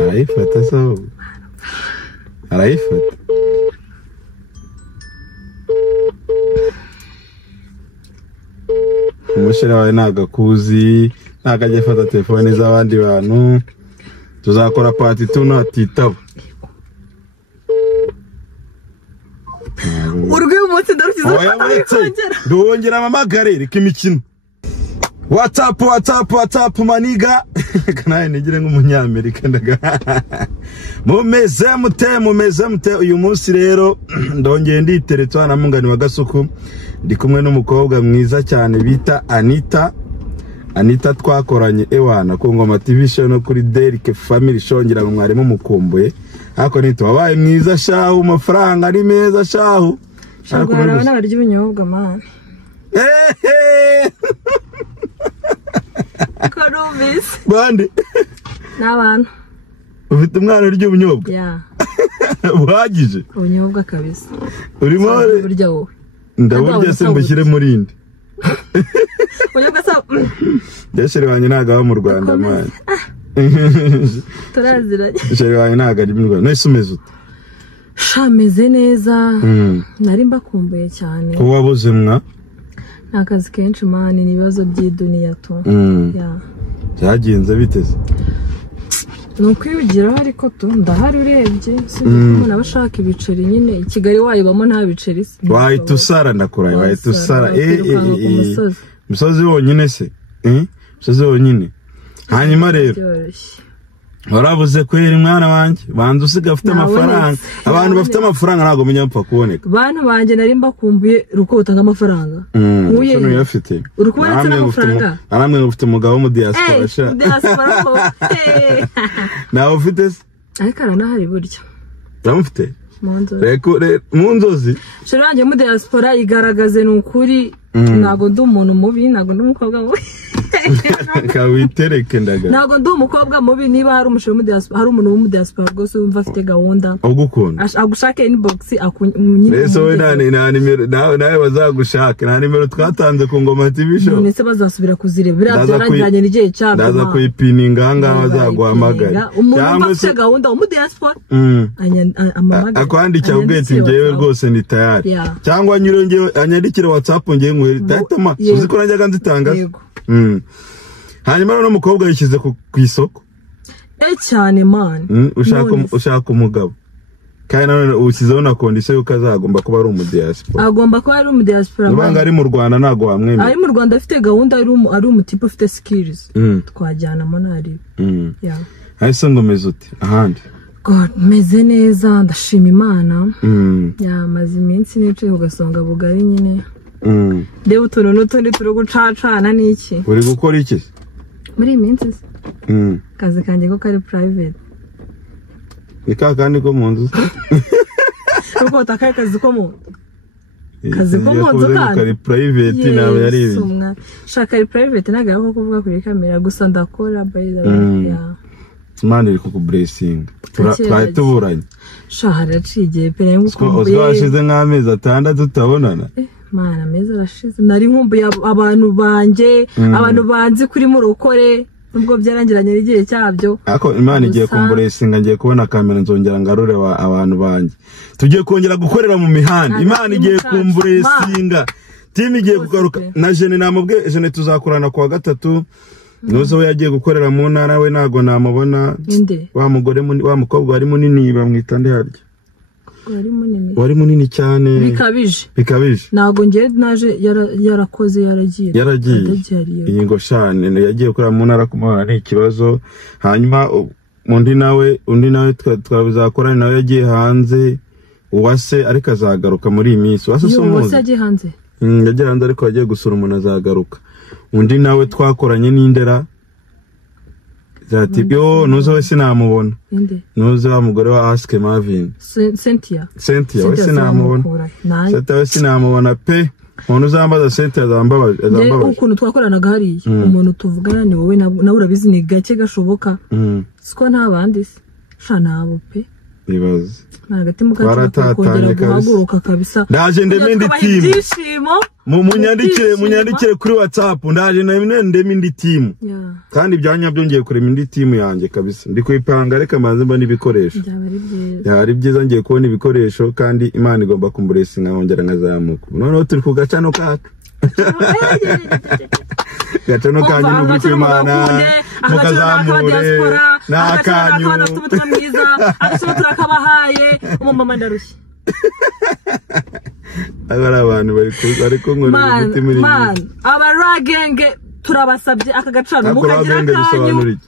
arayifata sawa arayifata umushira wawe nagakuzi nakajya afata telefone z'abandi bantu tuzakora party 2 natitaba urugwe umunsi ndarukiza ndongera amamagare reka imikino WhatsApp maniga kanaye nigire nk'umunyamerika ndaga mumeze mute uyu munsi rero ndongeye nditeretswa na mungani wa Gasuku ndi kumwe n'umukobwa mwiza cyane bita Anita twakoranye ewana ku Ngoma TV show no kuri Derike Family Show ngira ngo mwari mukumbuye hako nito wabaye mwiza shahu amafaranga ari meza shahu shagara bana barya ubunyobwa man Korumis bande n'abantu ufite umwana urya ubunyobwa ya buhagije ubunyobwa kabisa urimo burya wowe ndaburya se mbushyire muri indi ubunyobwa sa Deshere wanye naga mu Rwanda man turaziranye Deshere wanye naga ari mu Rwanda nese umeze ute shameze neza nari mbakumbuye cyane ko wabuze mwa nakazi kenshi man nibazo by'iduniya to ya byagenze biteze nuko yugira ariko to ndahari urebye sinzi nabashaka ibiceri nyine Kigali wayibamo nta biceri wahita usara ndakuraye wahita usara musozi wonyine se musozi wonyine hanyuma rero warabuze kwera mwana wanje banze usiga afite amafaranga abantu bafite amafaranga ntago menya mpfa kuboneka bantu banje nari mbakumbuye ruko utanga amafaranga uye no yafite urukuba n'amafaranga aramwe ufite umugabo mu diaspora sha nawe ufite ariko aranahari buryo bamufite mu nzozi shiranje mu diaspora igaragaze n'ukuri nago ndi umuntu mubi nago ndi umukobwa mubi kawitereke ndaga nago ndi umukobwa mubi niba hari umushere mu diaspora hari umuntu mu diaspora rwose umva afite gahunda ugukunda agushaka inbox ese we nta nimero nawe bazagushaka nta nimero twatanze ku Ngoma TV show none se bazasubira kuzireba birabyarangiranye n'igihe cyabo ndaza kuyipininga hanga bazaguhamagara cyangwa se gahunda mu diaspora amamagara akwandikira ubwete ngewe rwose ni tayari cyangwa nyiro ngewe anyandikira WhatsApp ngewe datama uzi ko najyaga nzitanga hanyuma no mukobwa yishyize ku isoko cyane man ushaka umugabo kandi none ushyizeho na condition yuko azagomba kuba ari umudiaspora agomba kuba ari umudiaspora ubanga ari mu Rwanda nago wamwemera ari mu Rwanda afite gahunda ari umutipe ufite skills twajyana mo nari ya ahise ngomeze uti ahandi God meze neza ndashima Imana ya maze iminsi nice ugasonga bugari nyine Debe utuntu n'utundi turi gucacana n'iki uri gukora iki muri iyi minsi kazi kanjye ko kari private nika kandi ko mu nzu uko utakaye kazi ko mu nzu kari private nawe yari ibi shaka ari private nagaho kuvuga kuri kamera gusa ndakora by the way ya Imana iri kukublessing twari tuburanye shahara cigiye pere ngukumbuye washize nk'amezi 6 tutabonana Mana meza arashize nari nkumbuye abantu banje abantu banzi kuri murokore nubwo byarangiranye n'igihe cyabyo ako Imana igiye kumburesinga ngiye kubona kamera nzongera ngarure abantu banje tugiye kongera gukorera mu mihanda Imana igiye kumburesinga team igiye kugaruka na Jene namubwe Jene tuzakorana kwa gatatu nozo yagiye gukorera mu ntara we nago namubona wa mugore wa mukobwa wari munini bamwita nde harya wari munini cyane bikabije nago ngiye naje yarakoze yaragiye iyi ngo shane yagiye gukora mu ntara kumubona ni ikibazo hanyuma undi nawe twabizakorana nawe yagiye hanze uwase ariko azagaruka muri iyi minsi wase somuzi yagiye hanze ariko yagiye gusura umuntu azagaruka undi nawe twakoranye n'indera zati yo nuzo we sinamubona nuzo wa mugore wa Aske Marvin Cynthia we sinamubona we sinamubona pe umuntu uzambaza Cynthia zambabaje ukuntu twakoranaga hari umuntu tuvugana ni wowe na urabizi ni gake gashoboka siko nta bandi sha nabo pe bibaze nagati mukakongera guhaguruka kabisa ndaje ndemende team munyandikire kuri WhatsApp ndaje na ndemi indi team kandi byanya byongeye kurema indi team yanjye kabisa ndi kwipanga reka manze mba n'ibikoresho ari byiza ngiye kubona ibikoresho kandi Imana igomba kumburesinga nkongera nkazamuka noneho turi ku gacano kacu gacano kanyu n'ubwite Imana mukazamure n'akanyu agasho turakabahaye umumama ndarushye agara abantu bari kunkorera ibiti muri abaragenge turabasabye aka gacano mukagira kanyu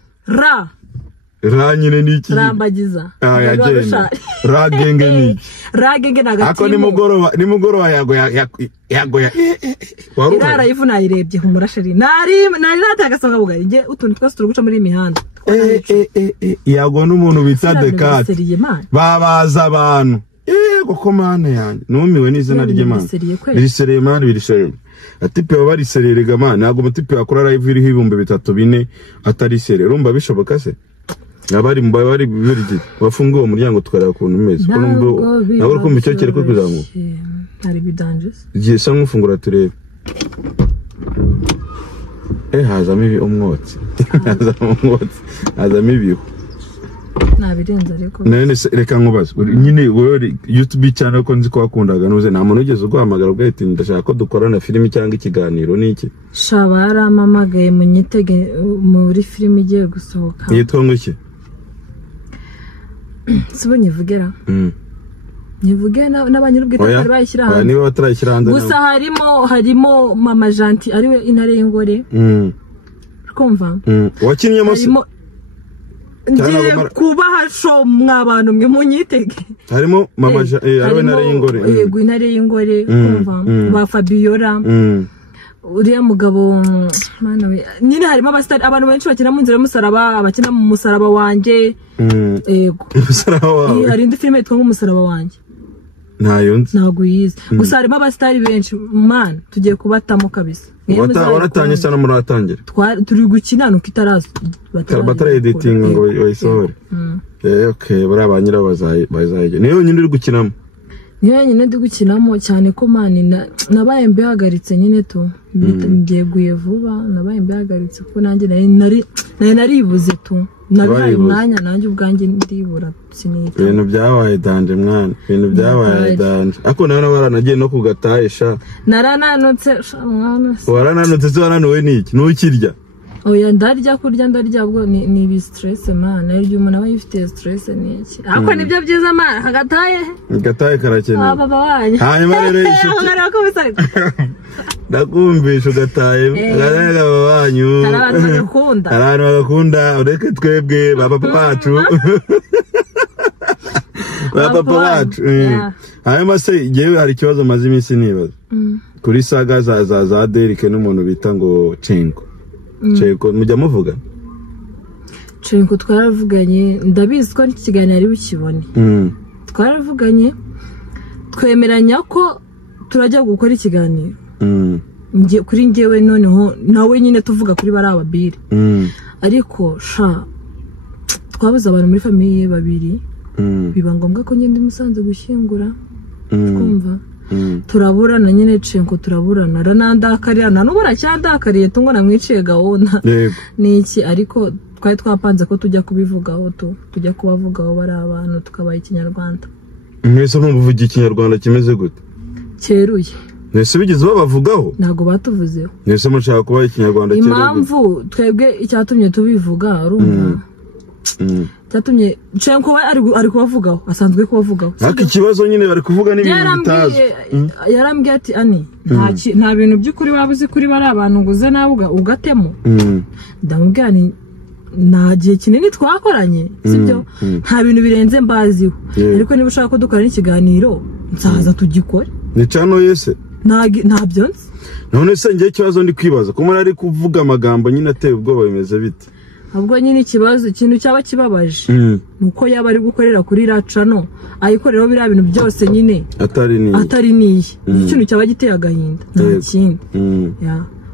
ra nyine niki rambagiza yagenda ragenge niki ragenge nagati ako nimugoroba yago irara ivu nayirebye humurasheri nari natagasonga bugari nge utuntu twose turi guca muri imihanda yago n'umuntu bita Decat babaza abantu koko mana yanjye numiwe n'izina ry'Imana birisereye mana birisereye atipe barisererega mana nago mutipe akora live iri 3,400 atari serere urumva bishoboka se abari birigi bafunguye umuryango tukareba kuntu umeze nawe uri kumva icyo kiri ko kuzamuka hari bidanges giye sa nkufungura turebe hazamo umwotsi hazamo ibihu nabirenza ariko none reka nkubaze nyine wowe YouTube channel ko nzi ko wakundaga nuze nta muntu ugeze uguhamagara ubwete ndashaka ko dukorana filimi cyangwa ikiganiro niki shabara amamagaye munyitege muri filimi igiye gusohoka yitwa ngiki sibonye vugera nivuge n'abanyirubwite bari bayishyira hanze niba batarayishyira hanze gusa harimo mama Janti ariwe intare y'ingore kumva wakinnye se ngiye kubaha show mwabantu mwe munyitege harimo mama ariwe intare y'ingore yego intare y'ingore kumva ba Fabiola uriya mugabo mana we nyine harimo abastari abantu benshi bakina mu nzira y'umusaraba abakina mu musaraba wanjye yego umusaraba wawe hari indi filime yitwa nk'umusaraba wanjye ntago yize gusa harimo abastari benshi man tugiye kubatamo kabisa waratanye sana muratangira turi gukina nuko itarazo batara editing ngo bayisohore okay barabanyira bazaye niyo nyine uri gukinamo niyo nyine ndi gukinamo cyane ko mani nabaye mbihagaritse nyine to ngeguye vuba nabaye mbihagaritse ko nanjye naribuze to nabaye umwanya nanjye ubwanjye ndibura sinita ibintu byabaye danje mwana ibintu byabaye danje ako nawe waranagiye no kugatayisha narananutse mwana warananutse waranuwe niki nukirya oya ndarya bwo ni bi stress man ari umuntu aba yifite stress niki ako nibyo byiza man agataye karakeneye baba banye hanyuma rero ndakumvisha ugataye agataye babanyu abantu bagakunda ureke twebwe baba bacu hanyuma se yewe hari ikibazo maze iminsi nibaza kuri saga za Derek n'umuntu bita ngo Chenko mujya muvuga Chenko twaravuganye ndabizi ko n'ikiganiro ari bukibone twaravuganye twemeranya ko turajya gukora ikiganiro kuri ngewe noneho nawe nyine tuvuga kuri bari ababiri ariko twabuze abantu muri famiye babiri biba ngombwa ko ngende Musanze gushyingura twumva turaburana nyine Chenko turaburana ranandakariya nanubura cyandakariye tungo namwiciye gahunda niki ariko twari twapanze ko tujya kubivugaho tujya kubavugaho bari abantu tukabaye ikinyarwanda mwese muvuga ikinyarwanda kimeze gute cyeruye mwese bigeze babavugaho ntago batuvuzeho mwese mushaka kuba ikinyarwanda cyeruye impamvu twebwe icyatumye tubivuga urumva cyatumye Chenko ari kubavugaho asanzwe kubavugaho ariko ikibazo nyine bari kuvuga n'ibintu bitazo yarambwiye ati ani nta bintu by'ukuri wabuze kuri bari abantu nguze nawe ugatemo ndamubwira ni nta gihe kinini twakoranye sibyo nta bintu birenze mbaziho ariko niba ushaka ko dukora n'ikiganiro nzaza tugikore ni cano yese ntabyo nzi none se ngiye ikibazo ndi kwibaza ko muri ari kuvuga amagambo nyine ateye ubwoba bimeze bite ahubwo nyine ikibazo ikintu cyaba kibabaje nuko yaba ari gukorera kuri racano ayikoreraho biriya bintu byose nyine atari niye ikintu cyaba giteye agahinda nta kindi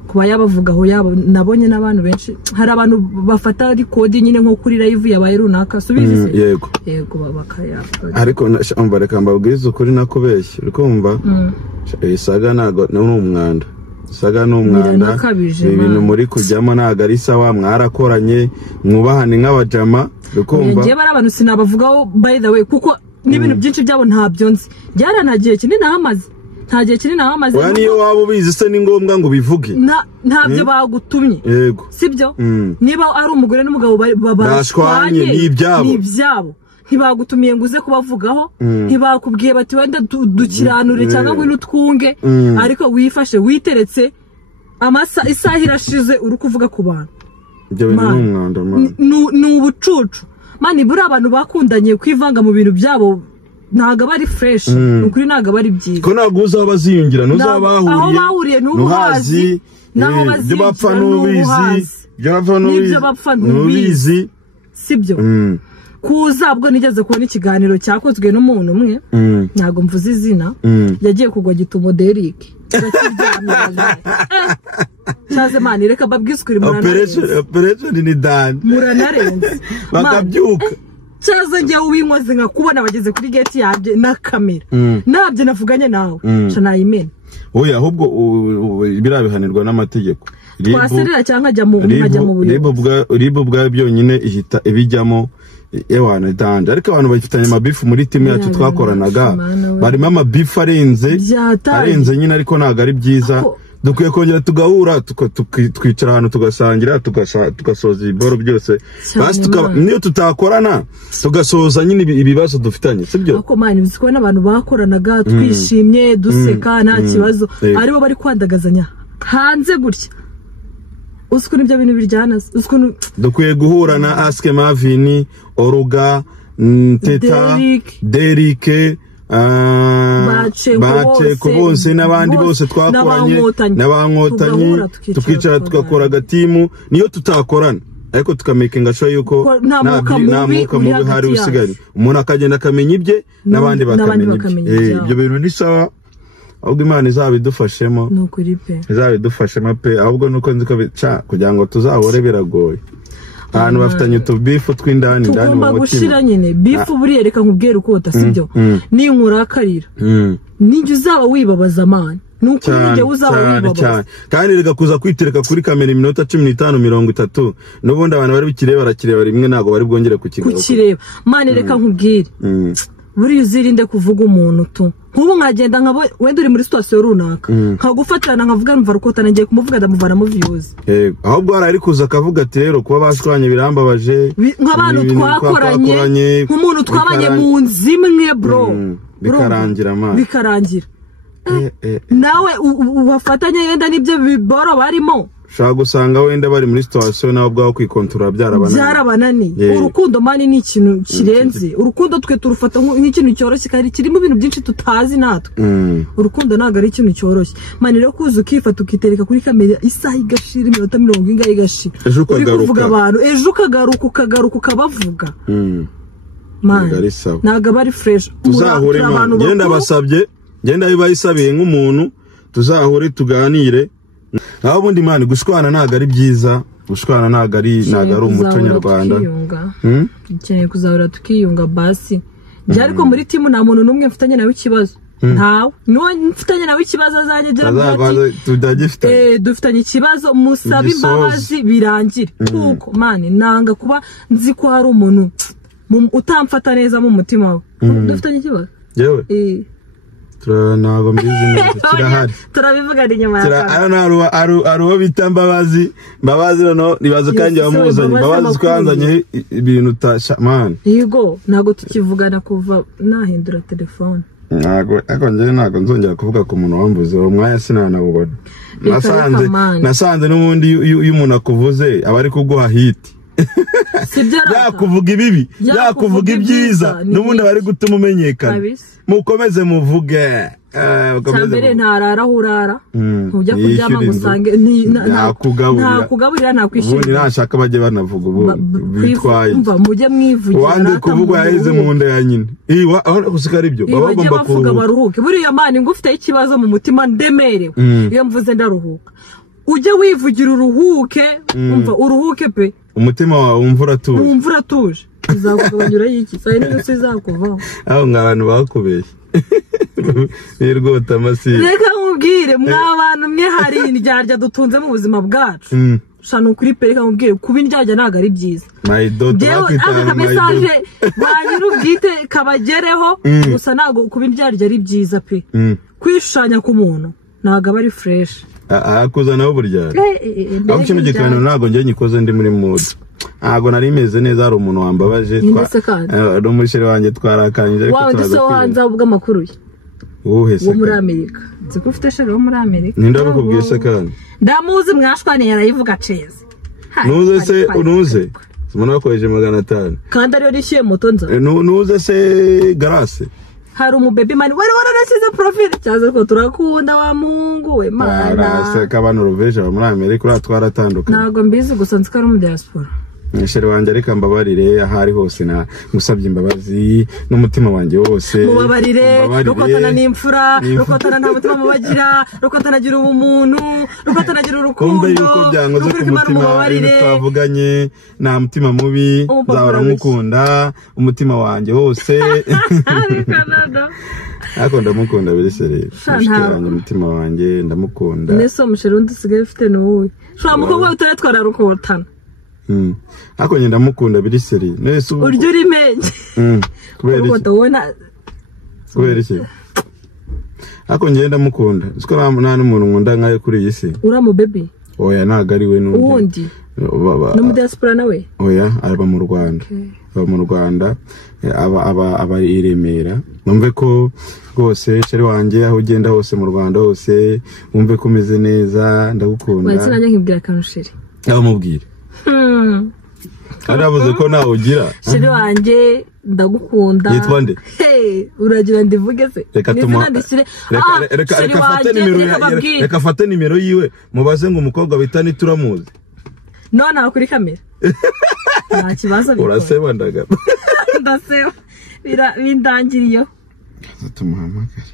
kuba yabavugaho yabo nabonye n'abantu benshi hari abantu bafata record nyine nko kuri live yabaye runaka subize yego bakayapa ariko umva reka mbabwize ukuri nakubeshye urikumva isaga nago n'umwanda saga n'umwanda ibintu muri kujyamo naga ari sawa mwarakoranye mwubahane nk'abajama urikumva ngiye bari abantu sinabavugaho by the way kuko n'ibintu byinshi byabo ntabyo nzi byaranagiye kinini nahamaze nta gihe kinini nahamaze wani iyo waba ubizi se ni ngombwa ngo bivuge ntabyo bagutumye yego sibyo niba ari umugore n'umugabo bashwanye n'ibyabo ntibagutumiye ngo uze kubavugaho ntibakubwiye bati wenda dukiranure cyangwa ngo n'utwunge ariko wifashe witeretse isaha irashize uri kuvuga ku bantu ibyo bintu n'umwanda ni ubucucu mani buri abantu bakundanye kwivanga mu bintu byabo ntago bari fresh ukuri ntago bari byiza ko ntago uzaba baziyungira ntuzabahuriye n'uhazi ibyo bapfa n'ubizi sibyo kuza bwo nigeze kubona ikiganiro cyakozwe n'umuntu umwe ntago mvuze izina yagiye kugwa gitumo Derek cyaze mani reka babwisukuri operation ni done muranarenze bakabyuka cyaze ngiye uwinkoze nka kubona bageze kuri gate yabye na kamera nabyo navuganye nawe canayimena oya ahubwo birabihanirwa n'amategeko twaserera cyangwa ajya mu buyobozi ribu bwa byonyine ihita ibijyamo ewana danje ariko abantu bafitanye amabifu muri timu yacu twakoranaga barimo amabifu arenze nyine ariko ntago ari byiza dukwiye kongera tugahura twicara ahantu tugasangira tugasoza ibiboro byose basi niyo tutakorana tugasoza nyine ibibazo dufitanye sibyo ako mani biziko n'abantu bakoranaga twishimye duseka nta kibazo aribo bari kwandagazanya hanze gutya usiko nibyo bintu biryana usiko dukwiye guhura na Aske Mavini Oruga Teta Derike baceko bose n'abandi bose twakoranye n'abankotanyi tukicara tugakora agatimu niyo tutakorana ariko tukamakinga sure yuko nta mwuka mubi hari usigari umuntu akagenda akamenya ibye n'abandi bakamenya ibyo bintu ni sawa ahubwo Imana izabidufashemo nukuri pe izabidufashemo pe ahubwo nuko nziko kugira ngo tuzahore biragoye abantu bafitanye utubifu tw'indani ndani mu mutima tugomba gushira nyine bifu buriye reka nkubwire uko utasibyo ninkurakarira ninjye uzaba wibabaza amana nuko ninjye uzaba wibabaza kandi reka kuza kwitereka kuri kamera iminota 15-30 n'ubundi abantu bari bikireba barakireba rimwe nago bari bwongere kukireba mane reka nkubwire buri uzirinde kuvuga umuntu tu nkubu nkagenda nkabo wenda uri muri situation runaka nkagufatirana nkavuga mva rukotana ngiye kumuvuga ndamuvana mu views ahubwo ari kuza akavuga ati rero kuba bashwanye birambabaje nk'abantu twakoranye nk'umuntu twabanye mu nzimwe bro bikarangira nawe ubafatanye yenda nibyo biboro barimo shaka gusanga wenda bari muri situation naho bwaho kwikontrola byarabananiye urukundo mani ni ikintu kirenze urukundo twe turufata nk'ikintu cyoroshye kandi kirimo ibintu byinshi tutazi natwe urukundo ntago ari ikintu cyoroshye mani rero kuza ukifata ukitereka kuri kamera isaha igashira iminota 40 igashira uri kuvuga abantu ejo ukagaruka ukabavuga mani ntago bari fresh tuzahure genda basabye genda bibayisabiye nk'umuntu tuzahure tuganire aho bundi Imana gushwana ntago ari byiza gushwana ntago ari umuco nyarwanda ikeneye kuzahura tukiyunga basi ariko muri timu nta muntu n'umwe mfitanye nawe ikibazo ntawe mfitanye nawe ikibazo dufitanye ikibazo musaba imbabazi birangire kuko mani nanga kuba nzi ko hari umuntu utamfata neza mu mutima we dufitanye ikibazo yewe ntago mbizi neza kirahari turabivuga inyuma aruwo bita mbabazi no nibazo kandi bamuzanye mbabazi twanzanye ibintu tashamana yego ntago tukivugana kuva nahindura telefone ntago nzongera kuvuga ku muntu wambuze uwo mwanya sinanabubona nasanze n'ubundi iyo umuntu akuvuze aba ari kuguha hiti yakuvuga ibibi yakuvuga ibyiza n'ubundi bari gutuma umenyekana mukomeze muvuge cyambere ntarara urara ujya kuryama gusange ntakugaburira ntakwishimira ubundi nashaka bajye banavuga ubu bitwaye umva mujye mwivugira wande kuvuga yaheze mu nda ya nyina gusika ari byo baba bagomba kuruhuka baruhuke buriya mani ngufite ikibazo mu mutima ndemerewe iyo mvuze ndaruhuka ujye wivugira uruhuke umva uruhuke pe umutima wawe wumvura atuje izakugabanyura y'iki sai niyo sizakuvaho aho ngabantu bakubeshye nirwota amasiri reka nkubwire mwabantu mwe hari indyarya dutunze mu buzima bwacu shano ukuri pe reka nkubwire kuba indyarya ntago ari byiza my daughter aka message banyira ubwite kabagereho gusa ntago kuba indyarya ari byiza pe kwishanya ku muntu ntago aba ari fresh akuzanaho uburyarya aho kino gikaniro ntago njye nyikoze ndi muri mood ntago nari meze neza hari umuntu wambabaje no muri shere wanjye twarakanyije ariko turaza hanza ubwo amakuru ye uhese wo muri Amerika nziko ufite shere wo muri Amerika ninde abikubwiye se kandi ndamuzi mwashwane yarayivuga ceze nuze simona bakojeje 500 kandi ariyo rishiye moto nza nuze se Grace hari umubaby man wari wararasize profile cyaze ko turakunda wa muhungu we mana se kabano ruveje muri Amerika uratwara atandukanye ntago mbizi gusa nziko ari mu diaspora Shere wanje ariko mbabarire ahari hose na musabye imbabazi n'umutima wanje wose mubabarire rukotana n'imfura rukotana nta mutima mubagira rukotana gira ubumuntu rukotana gira urukundo kumbe yuko byangoze ku mutima twavuganye nta mutima mubi zahora mukunda umutima wanje wose ako ndamukunda biri sere shikiranye umutima wanje ndamukunda neso mushere undi sigaye ufite n'uwe shwa mukobwa utare twara rukotana ako nyenda mukunda biri seri nese uryo rimenye kubera iki ako ngenda mukunda siko nta n'umuntu nkunda nkaye kuri iyi si uramu baby oya ntago ari we n'undi no mu diaspora nawe oya aba mu Rwanda aba mu Rwanda aba iremera numve ko rwose shere wanje aho ugenda hose mu Rwanda hose umve ko umeze neza ndagukunda wese nanjye nkibwira kanushiri aba mubwire aravuze ko nawe ugira shere wanje ndagukunda yitwa nde uragira ndivuge se reka fate nimero yiwe mubaze ngo umukobwa bitani turamuzi none kuri kamera nta kibazo uraseba ndaga ndaseba bindangiriyo tumuhamagare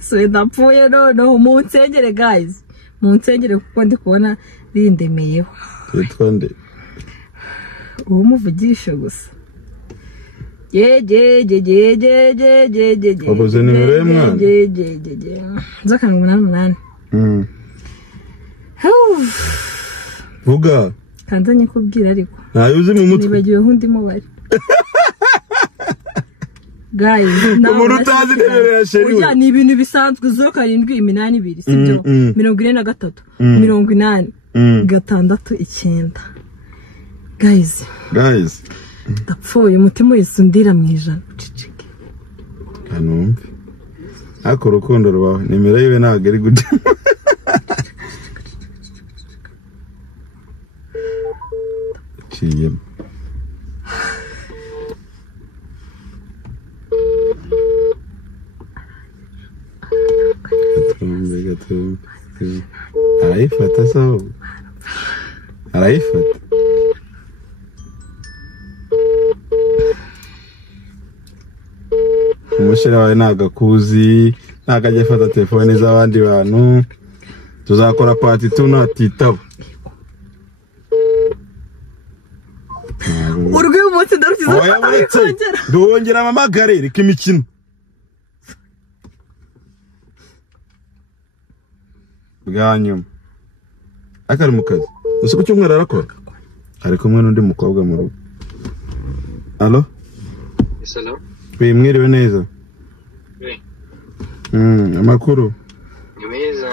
so ndapfuye no mu nsengere guys mu nsengere kuko ndi kubona bindemeyeho yitwa nde uwo muvugisha gusa wabuze nimero ye mwana nza 888 vuga kanzanye kubwira ariko ntayuzi mu mutwe nibagiwe hundi mubare guys umuntu utazi nimero ya sheri oya ni ibintu bisanzwe 0782 sibyo 43 80 6 guys ndapfuye umutima wisundira mu ijana cicike kanumve ako rukundo rubaho nimero yiwe ntago ari gute ciye arayifata sawa arayifata umushere wawe nagakuzi nagajya afata telefone z'abandi bantu tuzakora party 2 natitabo urwe umunsi ndarukiza ndongera amamagare reka imikino bwanyuma akari mu kazi usuko cyumwera arakora ari kumwe n'undi mukobwa mu rugo allo Hello mwiriwe neza amakuru ni meza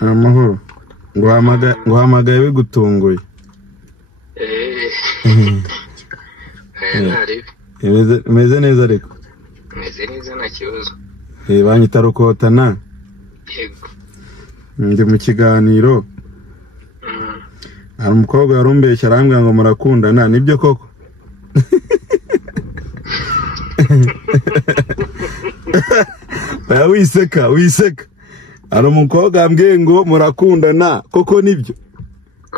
amahoro nguhamagaye bigutunguye meze neza ariko meze neza nta kibazo banyita rukotana yego ndi mu kiganiro hari umukobwa yarumbeshya arambwira ngo murakundana nibyo koko wiseka hari umukobwa yambwiye ngo murakundana koko nibyo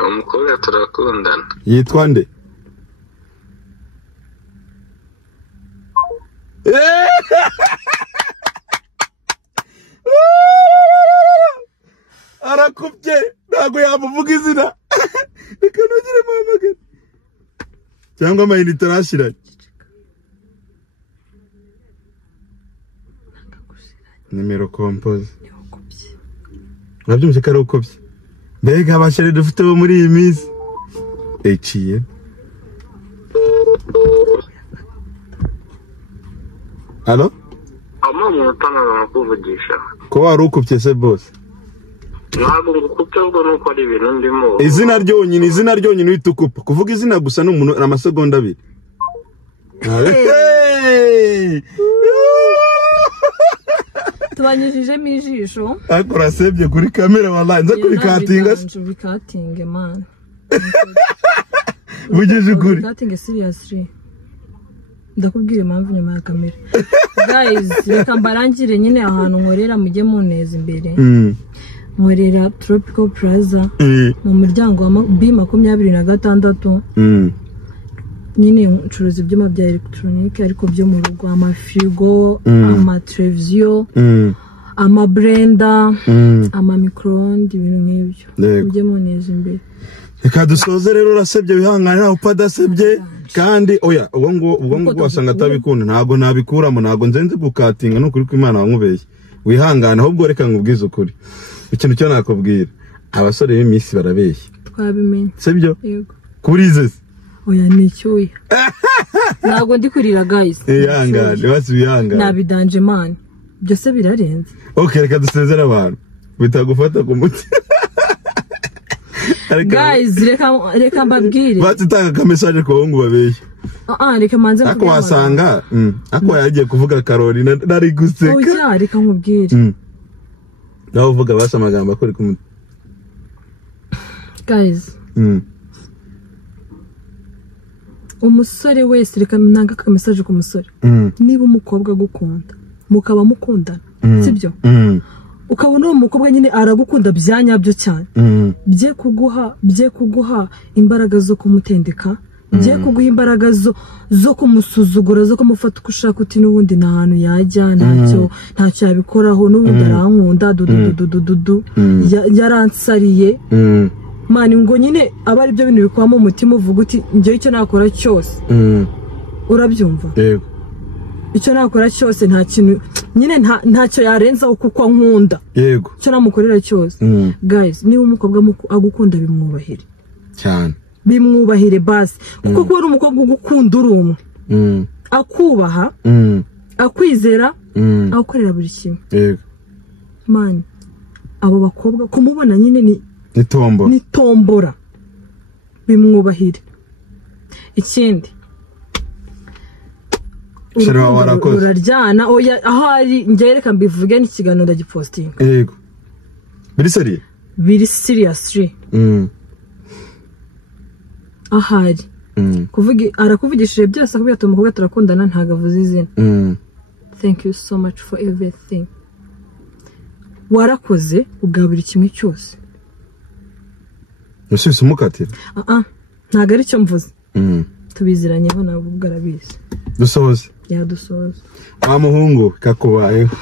umukobwa turakundana yitwa nde ntabwo yamuvuga izina reka nugire muhamagara cyangwa amayinite arashiranye nimero compose urabyumvise ko ari ukobye mbega abasheri dufite bo muri iyi minsi eciye Alo? Mama utanga kuvugisha. Ko wari ukupye se boss? Ntabwo ngukupye ubwo nuko ari ibintu ndimo. Izina ryonyine uhita ukupa. Kuvuga izina gusa n'umuntu amasegonda 2. Tubanyujijemo ijisho. Akora sebye kuri kamera wallahi nza kuri katinga. Katinga man. Bugije ukuri. Katinga seriously. Ndakubwira impamvu nyuma ya kamera. Guys, reka mbarangire nyine ahantu nkorera mujye muneza imbere. Nkorera Tropical Plaza mu muryango wa B26. Nyine ncuruza ibyuma bya electronic ariko byo mu rugo, amafrigo, amateleviziyo, amablender, amamicroonde, ibintu nk'ibyo. Mujye muneza imbere. Reka dusoze rero urasebye wihangana upadasebye kandi oya ubwo ngo wasanga atabikunda ntago nabikuramo ntago nzenze gukatinga no kuri kw'Imana wankubeye wihangana ahubwo reka ngubwize ukuri ikintu cyo nakubwira abasore b'imisi barabeshya twabimenye sebyo yego kurize oya nicyuye ntago ndi kurira guys ihangane wasubihangana nabidanje man byose birarenze okay reka dusezera abantu bitagufata ku muti guys reka mbabwire batitanga ka message ko ngo babeshye reka manze ako wasanga ako yagiye kuvuga Caroline nari guseka oya reka nkubwire naho uvuga basa amagambo akori ku muti guys umusore wese reka nanga ka message ku musore niba umukobwa gukunda mukaba mukundana sibyo ukabona uwo mukobwa nyine aragukunda byanyabyo cyane bye kuguha imbaraga zo kumutendeka bye kuguha imbaraga zo kumusuzugura zo kumufata uko ushaka uti n'ubundi nta hantu yajya ntacyo yabikoraho n'ubundi arankunda dudu yaransariye mani ngo nyine aba ari byo bintu bikwamo umutima uvuga uti njyewe icyo nakora cyose urabyumva yego icyo nakora cyose nta kintu nyine ntacyo yarenza kuko nkunda yego cyo namukorera cyose guys niba umukobwa agukunda bimwubahire cyane bimwubahire basi kuko kuba ari umukobwa ugukunda uri umwe akubaha akwizera agukorera buri kimwe yego man abo bakobwa kumubona nyine ni tombora bimwubahire ikindi uraryana oya aho ari ngereka mbivuge n'ikiganiro ndagipostinga yego biri seriously ahari arakuvugishije byose akubwira ati umukobwa turakundana ntago avuze izina thank you so much for everything warakoze ubwa buri kimwe cyose usubise umukatira ntago ari cyo mvuze tubiziranyeho ntabwo ubwo arabizi dusoze yadusoza wa muhungu kakubayeho